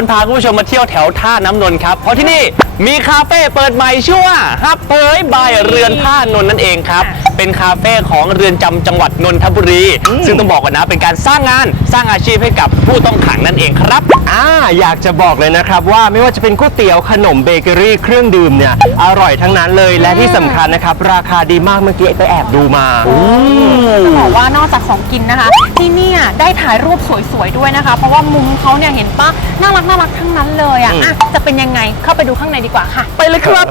นพาคุณผู้ชมมาเที่ยวแถวท่าน้ำนนท์ครับ เพราะที่นี่มีคาเฟ่เปิดใหม่ชื่อว่าฮับเผยบายเรือนท่านนท์นั่นเองครับ เป็นคาเฟ่ของเรือนจำจังหวัดนนทบุรี ซึ่งต้องบอกกันนะเป็นการสร้างงานสร้างอาชีพให้กับผู้ต้องขังนั่นเองครับ อ่าอยากจะบอกเลยนะครับว่าไม่ว่าจะเป็นก๋วยเตี๋ยวขนมเบเกอรี่เครื่องดื่มเนี่ยอร่อยทั้งนั้นเลยและที่สำคัญนะครับ ราคาดีมากเมื่อกี้ไปแอบดูมาจะบอกว่านอกจากของกินนะคะ ที่เนี่ยได้ถ่ายรูปสวยๆด้วยนะคะ เพราะว่ามุมเขาเนี่ยเห็นปะน่ารักน่ารักทั้งนั้นเลยอะอะจะเป็นยังไงเข้าไปดูข้างในดีกว่าค่ะ ไปเลยครับ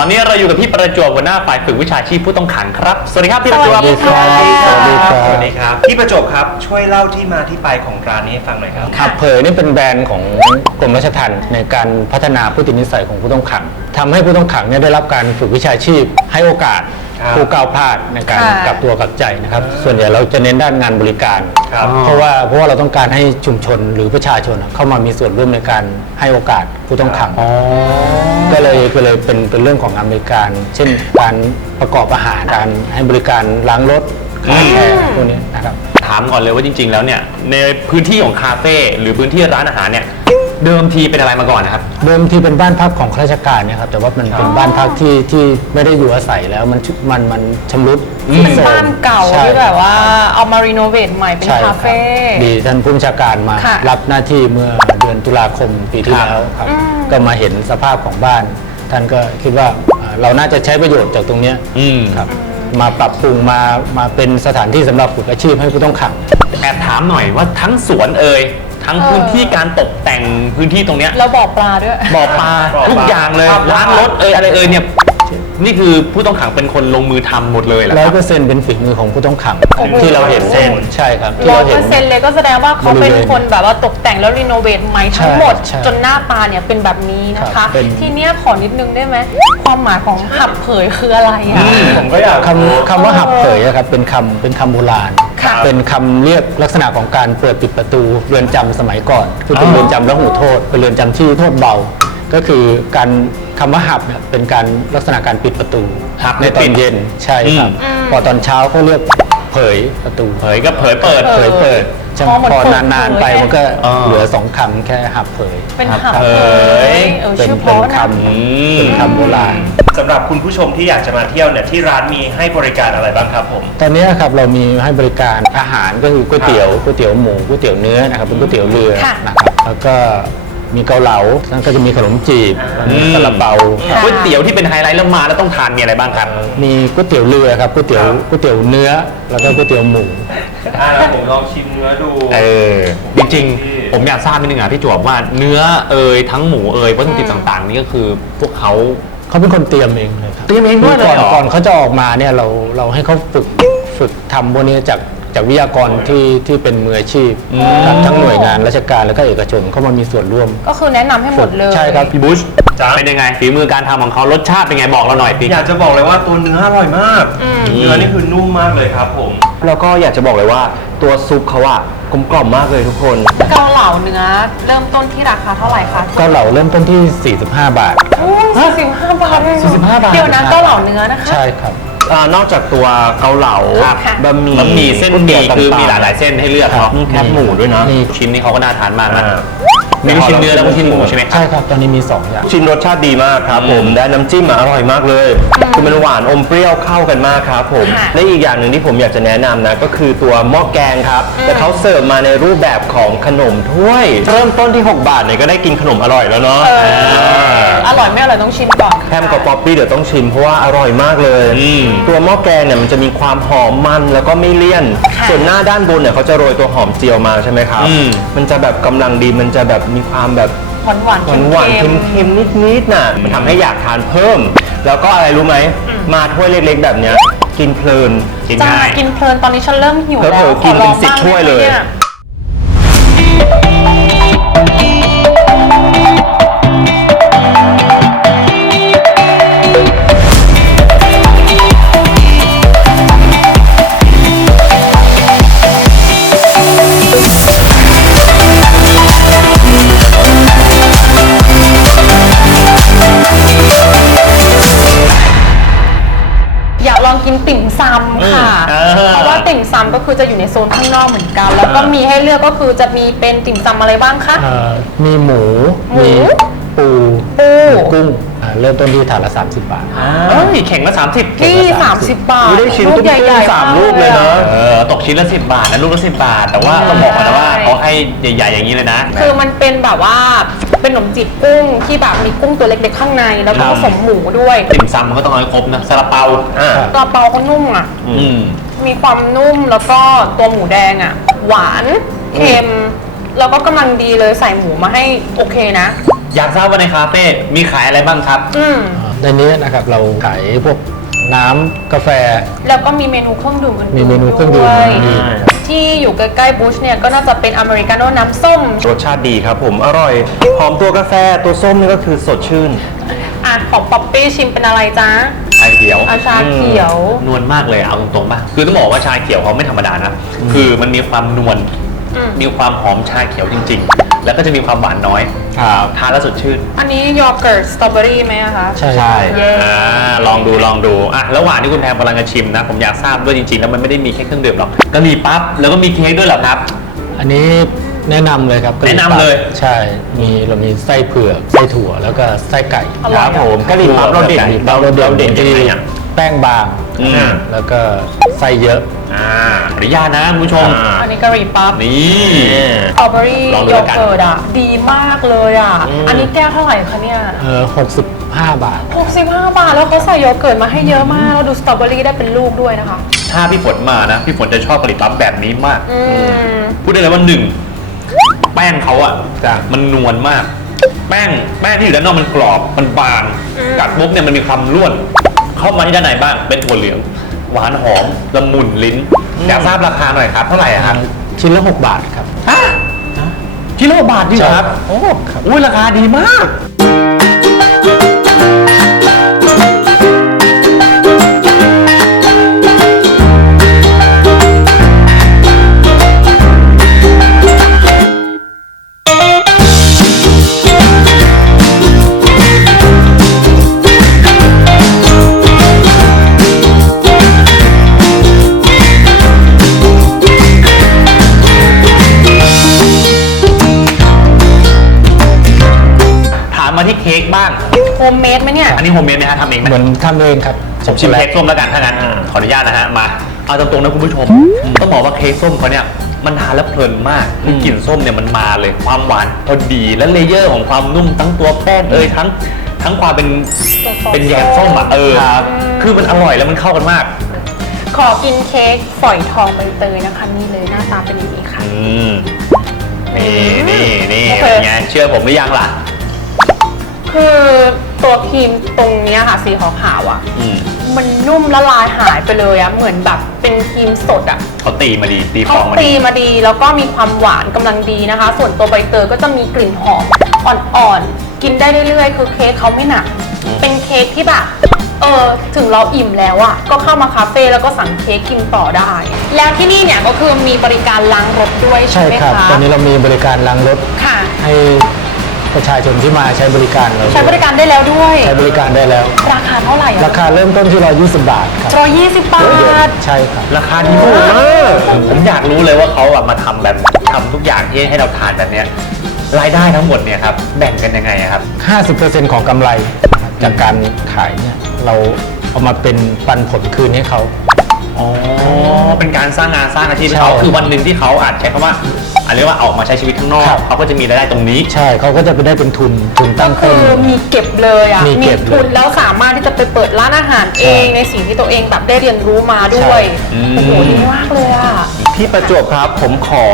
อนนี้เราอยู่กับพี่ประจวบหัวหน้าฝ่ายฝึกวิชาชีพผู้ต้องขังครับ สวัสดีครับพี่ประจวบสวัสดีค่ะสวัสดีครับ สวัสดีครับ พี่ประจบครับ ช่วยเล่าที่มาที่ไปของร้านนี้ให้ฟังหน่อยครับขับเผยนี่เป็นแบรนด์ของกรมราชทัณฑ์ในการพัฒนาพฤตินิสัยของผู้ต้องขังทำให้ผู้ต้องขังเนี่ยได้รับการฝึกวิชาชีพให้โอกาสครับ ผู้ก้าวพลาดในการค่ะกลับตัวกลับใจนะครับ ส่วนใหญ่เราจะเน้นด้านงานบริการ ครับ เพราะว่าเพราะว่าเราต้องการให้ชุมชนหรือประชาชนเข้ามามีส่วนร่วมในการให้โอกาสผู้ต้องขังก็เลยก็เลยเป็นเป็นเรื่องของงานบริการ เช่นการประกอบอาหารการให้บริการล้างรถคาแคร์พวกนี้นะครับ ถามก่อนเลยว่าจริง ๆ แล้วเนี่ยในพื้นที่ของคาเฟ่หรือพื้นที่ร้านอาหารเนี่ย เดิมทีเป็นอะไรมาก่อนนะครับ เดิมทีเป็นบ้านพักของข้าราชการเนี่ยครับแต่ว่ามันเป็นบ้านพักที่ที่ไม่ได้อยู่อาศัยแล้วมันชุมันมันชำรุดเป็นบ้านเก่าใช่ที่แบบว่าเอามารีโนเวทใหม่เป็นใช่คาครับเฟ่ดีท่านผู้บัญชาการมา ค่ะ รับหน้าที่เมื่อเดือนตุลาคมปีที่แล้วครับอืมก็มาเห็นสภาพของบ้าน ท่านก็คิดว่าอ่าเราน่าจะใช้ประโยชน์จากตรงเนี้ยอืม ครับ มาปรับปรุงมามาเป็นสถานที่สำหรับฝึกอาชีพให้ผู้ต้องขัง แอบถามหน่อยว่าทั้งสวนเอ่ย ทั้งพื้นที่การตกแต่งพื้นที่ตรงเนี้ยแล้วบ่อปลาด้วย บ่อปลาบ่อปลาทุกอย่างเลยครับ ล้างรถเอ่ยอะไรเอ่ยเนี่ยนี่คือผู้ต้องขังเป็นคนลงมือทำหมดเลยเหรอร้คอยรับเปอร์เซ็นต์เป็นฝีมือของผู้ต้องขังโอ้โห ที่เราเห็นใช่ครับที่ร้อเรายเห็เปอน ร์เซ็นต์เลยก็แสดงว่าเขาเป็นบริเวณคนแบบว่าตกแต่งแล้วรีโนเวทใหม่ทั้งหมด ใช่ใช่จนหน้าตาเนี่ยเป็นแบบนี้นะครัคะ บเป็น ทีเนี้ยขอนิดนึงได้ไหมความหมายของหับเผยคืออะไรอะ ผมก็อยากคำคำว่าหับเผยอะครับเป็นคำเป็นคำโบราณ ค่ะเป็นคำเรียกลักษณะของการเปิดปิดประตูเรือนจำสมัยก่อน คือเป็นเรือนจำแล้วหูโทษ เป็นเรือนจำที่โทษเบา ก็คือการคำว่าหับเนี่ยเป็นการลักษณะการปิดประตูหับในตอนเย็นใช่ครับ อืม พอตอนเช้าก็เรียกเผยประตูเผยก็เผยเปิด เผเผยเปิดใช่ไหมพอมันพอเปิดนานๆไปเผยมันก็อ่าเหลือสองคำแค่หับเผยเป็นหับเผเผยยเออเป็นชื่อเพเป็นราะนะคำเป็นคำโบราณ สำหรับคุณผู้ชมที่อยากจะมาเที่ยวเนี่ยที่ร้านมีให้บริการอะไรบ้างครับผม ตอนนี้ครับเรามีให้บริการอาหารก็คือก๋วยเตี๋ยวก๋วยเตี๋ยวหมูก๋วยเตี๋ยวเนื้อนะครับเป็นก๋วยเตี๋ยวเรือค่ะนะครับแล้วก็มีเกาเหลาแล้วก็จะมีขนมจีบอืม ซาลาเปาค่ะก๋วยเตี๋ยวที่เป็นไฮไลท์แล้วมาแล้วต้องทานมีอะไรบ้างครับ มีก๋วยเตี๋ยวเรือครับก๋วยเตี๋ยวครับก๋วยเตี๋ยวเนื้อ แล้วก็ก๋วยเตี๋ยวหมู อ่าผมลองชิมเนื้อดู เออจริงๆ ผมอยากทราบนิดนึงอะพี่จวบว่าเนื้อเอ่ยทั้งหมูเอ่ยวัตถุดิบต่างๆ นี่ก็คือพวกเขา เขาเป็นคนเตรียมเองเลยครับเตรียมเองด้วยเลยก่อนเหรอ ก่อนเขาจะออกมาเนี่ยเราเราให้เขาฝึกฝึกทำพวกนี้จากจากวิทยากรที่ที่เป็นมืออาชีพครับทั้งหน่วยงานราชการแล้วก็เอกชนเข้ามามีส่วนร่วม ก็คือแนะนำให้หมดเลย ใช่ครับ พี่บุชจ๊ะ เป็นยังไงฝีมือการทำของเขารสชาติเป็นไงบอกเราหน่อยพี่อยากจะบอกเลยว่าตัวเนื้ออร่อยมากเนื้อนี่คือนุ่มมากเลยครับผม แล้วก็อยากจะบอกเลยว่าตัวซุปเขาอะกลมกล่อมมากเลยทุกคน เกาเหลาเนื้อเริ่มต้นที่ราคาเท่าไหร่คะเกาเหลาเริ่มต้นที่ 45 บาท สี่สิบห้าบาทเองเหรอ45บาท เดี๋ยวนะเกาเหลาเนื้อนะคะ ใช่ครับ อ่านอกจากตัวเกาเหลาครับค่ะบะหมี่บะหมี่เส้นหก๋วยมี่ตี๋ยวคือต่งๆมีหลายๆ เส้นให้เลือกครับเนาะมีแคบหมูด้วยนะมีชิ้นนี้เขาก็น่าทานมากนะอ่า มีลูกชิ้นเนื้อและลูกชิ้นหมูใช่ไหมครับใช่ครับตอนนี้มี2อย่าง ชิมรสชาติดีมากครับผมอืมและน้ำจิ้มอะอร่อยมากเลย คือมันหวานอมเปรี้ยวเข้ากันมากครับผม ค่ะและอีกอย่างหนึ่งที่ผมอยากจะแนะนำนะก็คือตัวหม้อแกงครับ แต่เขาเสิร์ฟมาในรูปแบบของขนมถ้วย เริ่มต้นที่ 6 บาทเนี่ยก็ได้กินขนมอร่อยแล้วเนาะเอออร่อยไม่อร่อยต้องชิมก่อนแฮมกับป๊อปปี้เดี๋ยวต้องชิมเพราะว่าอร่อยมากเลย อืม ตัวหม้อแกงเนี่ยมันจะมีความหอมมันแล้วก็ไม่เลี่ยน ค่ะส่วนหน้าด้านบนเนี่ยเขาจะโรยตัวหอมเจียวมาใช่ไหมครับ อืม มันจะแบบกำลังดีมันจะแบบมีความแบบหวานหวานหวานหวานเค็มเค็มๆนิดๆน่ะ มันทำให้อยากทานเพิ่ม แล้วก็อะไรรู้ไหม มาถ้วยเล็กๆ แบบเนี้ย กินเพลินกินจ้าง่ายกินเพลินตอนนี้ฉันเริ่มหิวเผลแล้วอๆกินขอลองเป็นสิบบ้างถ้วยเลย ก็คือจะอยู่ในโซนข้างนอกเหมือนกัน แล้วก็มีให้เลือกก็คือจะมีเป็นติ่มซำอะไรบ้างคะ เอ่อมีหมู หมูมีปูปู มีกุ้งอ่าเริ่มต้นที่ถาดละ 30 บาท เอ้ยเข่งละสามสิบนี่เก็บไว้30บาทอุ๊ยได้ชิ้นลูกใหญ่ตุ้มๆๆสามกลูกเลยเนอะเออตกชิ้นละสิบบาทนะลูกละสิบบาท แต่ว่าต้องบอกก่อนนะว่าเขาให้ใหญ่ๆอย่างนี้เลยนะ คือมันเป็นแบบว่าเป็นขนมจีบกุ้งที่แบบมีกุ้งตัวเล็กๆข้างใน แล้วก็ครัผบสมหมูด้วยติ่มซำมันก็ต้องเอาให้ครบนะซาลาเปาอ่า กระเปาก็นุ่มอะ อืม มีความนุ่มแล้วก็ตัวหมูแดงอะ หวานเค็มแล้วก็กำลังดีเลยใส่หมูมาให้โอเคนะ อยากทราบว่าในคาเฟ่มีขายอะไรบ้างครับ อืมในนี้นะครับเราขายพวกน้ำกาแฟ แล้วก็มีเมนูเครื่องดื่มอื่นๆมีเมนูเครื่องดื่มด้วยมีที่อยู่ใกล้ๆบูชเนี่ยก็น่าจะเป็นอเมริกาโน่น้ำส้ม รสชาติดีครับผมอร่อย หอมตัวกาแฟตัวส้มนี่ก็คือสดชื่น อะของป๊อปปี้ชิมเป็นอะไรจ๊ะ ชาเขียวอาชาเขียว นวลมากเลยเอาตรงๆป่ะคือต้องบอกว่าชาเขียวเขาไม่ธรรมดานะคือมันมีความนวลอืม มีความหอมชาเขียวจริง ๆ แล้วก็จะมีความหวานน้อยครับทานแล้วสดชื่นอันนี้โยเกิร์ตสตรอเบอรี่ไหมอะคะ ใช่ ใช่ เย้ อ่าลองดูลองดูอะระหว่างที่คุณแพรกำลังจะชิมนะ ผมอยากทราบด้วยจริงๆ แล้วมันไม่ได้มีแค่เครื่องดื่มหรอกก็มีปั๊บแล้วก็มีเค้กด้วยเหรอครับ อันนี้ แนะนำเลยครับแนะนำเลย ใช่ มีเรามีไส้เผือกไส้ถั่วแล้วก็ไส้ไก่อร่อย ครับผมกะหรี่ปั๊บเราเด่นเราเราเด่นเราเด่นที่ยังไงอะ แป้งบางอืม แล้วก็ไส้เยอะ อ่าขออนุญาตนะคุณผู้ชม อ่าอันนี้กะหรี่ปั๊บนี่ สตรอเบอรี่ลองดูโยแล้วกัน เกิร์ตอะ ดีมากเลยอะ อันนี้แก้วเท่าไหร่คะเนี่ย เออ65 บาท 65 บาท แล้วเขาใส่โยเกิร์ตมาให้เยอะมาก แล้วดูสตรอเบอรี่ได้เป็นลูกด้วยนะคะ ถ้าพี่ฝนมานะ พี่ฝนจะชอบผลิตลับแบบนี้มาก อืม พูดได้เลยว่าหนึ่งแป้งเขาอะจ้ะ มันนวลมาก แป้งแป้งที่อยู่ด้านนอกมันกรอบมันบางอืม กัดปุ๊บเนี่ยมันมีความร่วน เข้ามาที่ด้านในบ้างเป็นถั่วเหลือง หวานหอมละมุนลิ้นอยากทราบราคาหน่อยครับ เท่าไหร่อะครับชิ้นละ 6 บาทครับกิโลบาทดีเหรอครับใช่โอ้ครับ อุ้ยราคาดีมาก อันนี้โฮมเมดไหมฮะทำเองไหมเหมือนทำเองครับผมชิมเค้กส้มแล้วกันถ้างั้นขออนุญาตนะฮะมาเอาตรงๆนะคุณผู้ชม ต้องบอกว่าเค้กส้มเขาเนี่ยมันทานแล้วเพลินมากคือกลิ่นส้มเนี่ยมันมาเลยความหวานพอดีและเลเยอร์ของความนุ่มทั้งตัวแป้งเอยทั้งทั้งความเป็นตัวซอสเป็นแยมส้มอะเออคือมันอร่อยแล้วมันเข้ากันมาก ขอกินเค้กฝอยทองใบเตยนะคะนี่เลยหน้าตาเป็นอย่างนี้ค่ะอืมนี่นี่นี่โอเคเป็นไงเชื่อผมหรือยังล่ะ คือ ตัวครีมตรงเนี้ยค่ะสีขาวๆอะ อืมมันนุ่มละลายหายไปเลยอะเหมือนแบบเป็นครีมสดอะเขาตีมาดีตีฟเขาองมาตีดีมาดีแล้วก็มีความหวานกำลังดีนะคะ ส่วนตัวใบเตยก็จะมีกลิ่นหอมอ่อนๆ กินได้เรื่อยๆ คือเค้กเขาไม่หนัก เป็นเค้กที่แบบเออถึงเราอิ่มแล้วอะก็เข้ามาคาเฟ่แล้วก็สั่งเค้กกินต่อได้ แล้วที่นี่เนี่ยก็คือมีบริการล้างรถด้วยใช่ใช่ไหมครับ คะตอนนี้เรามีบริการล้างรถค่ะ ให้ ประชาชนที่มาใช้บริการเราใช้บริการได้แล้วด้วย ใช้บริการได้แล้ว ราคาเท่าไหร่อะราคาเริ่มต้นที่120 บาทครับร้อยยี่สิบบาท ใช่ครับ ราคาดีมากผมอยากรู้เลยว่าเขาแบบมาทำแบบทำทุกอย่างที่ให้เราทานแบบเนี้ยรายได้ทั้งหมดเนี่ยครับแบ่งกันยังไงอะครับ 50%ของกำไรนะครับจากการขายเนี่ยเราเอามาเป็นปันผลคืนให้เขา อ๋อ เป็นการสร้างงานสร้างอาชีพให้ใช่เขาคือวันหนึ่งที่เขาอาจใช้คำว่าอาจเรียกว่าออกมาใช้ชีวิตข้างนอกครับเขาก็จะมีรายได้ตรงนี้ ใช่เขาก็จะไปได้เป็นทุนทุนก็ตั้งคืต้นอมีเก็บเลยอะมีเก็บทุนแล้วสามารถที่จะไปเปิดร้านอาหารเองใช่ในสิ่งที่ตัวเองแบบได้เรียนรู้มาด้วยใช่ อืม โอ้โหดีมากเลยอะ พี่ประจวบครับ ผมขอ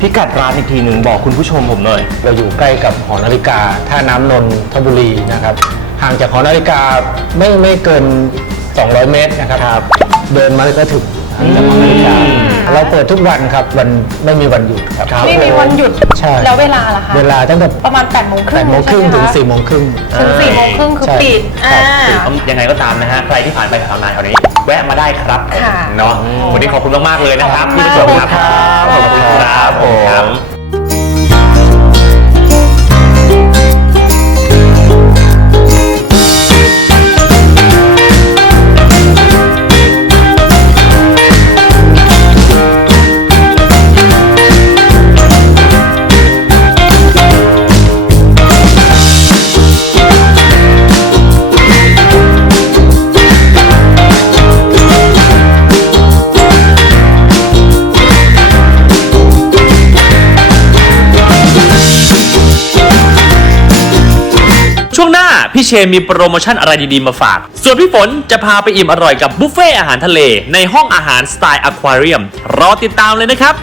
พพิกัดร้านอีกทีหนึ่งบอกคุณผู้ชมผมหน่อย เราอยู่ใกล้กับหอนาฬิกาท่าน้ำนนทบุรีนะครับห่างจากหอนาฬิกาไม่ไม่เกิน 200 เมตรนะครับ เดินมาก็ถึงห่างจากหอนาฬิกาเราเปิดทุกวันครับวันไม่มีวันหยุดครับ ไม่มีวันหยุดใช่แล้วเวลาล่ะคะเวลาตั้งแต่ประมาณ8ปดโมงครึ่ง8โมงครึ่งถึง4โมงครึ่งถึงสี่โมงครึ่งคือใช่ปิดครัอ่าบยังไงก็ตามนะฮะใครที่ผ่านไปแถวนาแถวนี้ แวะมาได้ครับค่ะเนาะวันนี้ขอบคุณมากๆเลยนะครับขอบคุณผู้ชมครับมากขอบคุณครับผม มีโปรโมชั่นอะไรดีๆมาฝาก ส่วนพี่ฝนจะพาไปอิ่มอร่อยกับบุฟเฟ่อาหารทะเล ในห้องอาหารสไตล์อควาเรียม รอติดตามเลยนะครับ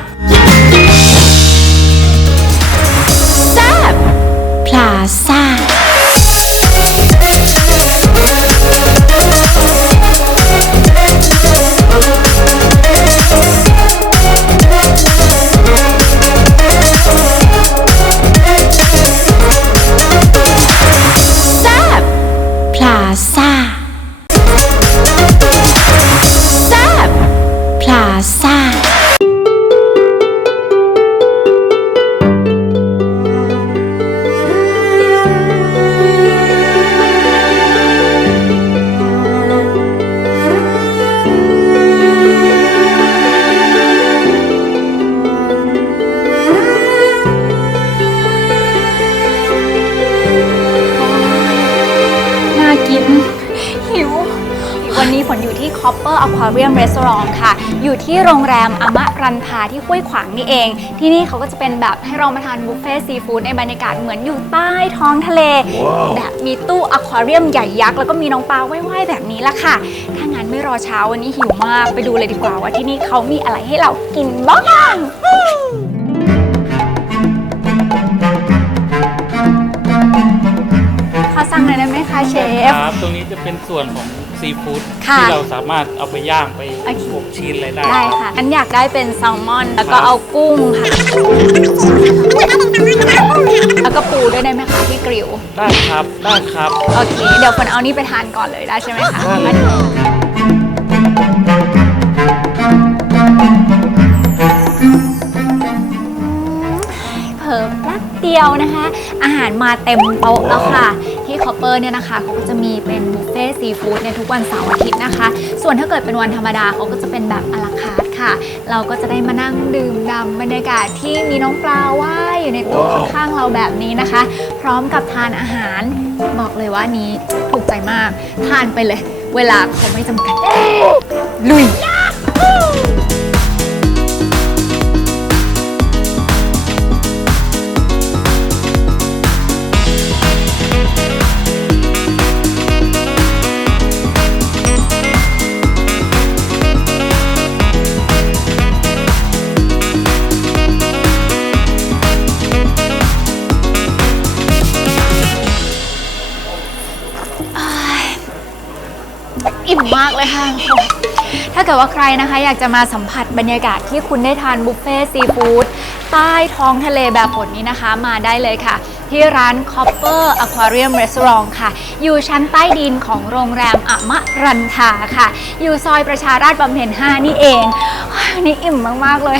แซบพลาซ่า Aquarium Restaurant ค่ะ อยู่ที่โรงแรมอมะรันทาที่ห้วยขวางนี่เอง ที่นี่เขาก็จะเป็นแบบให้เรามาทานบุฟเฟ่ซีฟู้ดในบรรยากาศเหมือนอยู่ใต้ท้องทะเล แบบมีตู้อควาเรียมใหญ่ยักษ์แล้วก็มีน้องปลาว่ายๆแบบนี้ละค่ะ ถ้างั้นไม่รอช้าวันนี้หิวมากไปดูเลยดีกว่าว่าที่นี่เขามีอะไรให้เรากินบ้างขอสั่งหน่อยได้ไหมคะเชฟ ครับ ตรงนี้จะเป็นส่วนของ ซีฟู้ดค่ะที่เราสามารถเอาไปย่างไปโอเค อบชีสอะไรได้ได้ครับค่ะอันอยากได้เป็นแซลมอน แล้วก็เอากุ้งค่ะ แล้วก็ปูด้วยได้ไหมคะที่กริลได้ครับได้ครับ โอเค เดี๋ยวฝนเอานี่ไปทานก่อนเลยได้ใช่ไหมคะได้เพิ่มแป๊บเดียวนะคะ อาหารมาเต็มโต๊ะแล้วค่ะ ที่คอปเปอร์เนี่ยนะคะเขาก็จะมีเป็นบุ ฟเฟ่ซีฟู้ดในทุกวันเสาร์อาทิตย์นะคะ ส่วนถ้าเกิดเป็นวันธรรมดาเขาก็จะเป็นแบบอลาคาร์ทค่ะ เราก็จะได้มานั่งดื่มด่ำบรรยากาศที่มีน้องปลาว่ายอยู่ในโต๊ะข้างๆเราแบบนี้นะคะ พร้อมกับทานอาหารบอกเลยว่านี้ถูกใจมาก ทานไปเลย เวลาเขาไม่จำกัดลุย เลยค่ะ ถ้าเกิดว่าใครนะคะ อยากจะมาสัมผัสบรรยากาศที่คุณได้ทานบุฟเฟ่ซีฟู้ดใต้ท้องทะเลแบบผลนี้นะคะมาได้เลยค่ะ ที่ร้าน Copper Aquarium Restaurant ค่ะ อยู่ชั้นใต้ดินของโรงแรมอมรันทาค่ะ อยู่ซอยประชาราชบำเพ็ญ 5 นี่เองนนี้อิ่มมาก ๆ เลย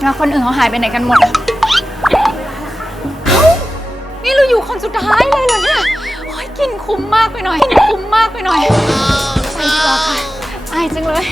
แล้วคนอื่นเขาหายไปไหนกันหมด นี่เราอยู่คนสุดท้ายเลยเหรอเนี่ย กินคุ้มมากไปหน่อยกินคุ้มมากไปหน่อยไปดีกว่าค่ะอายจังเลย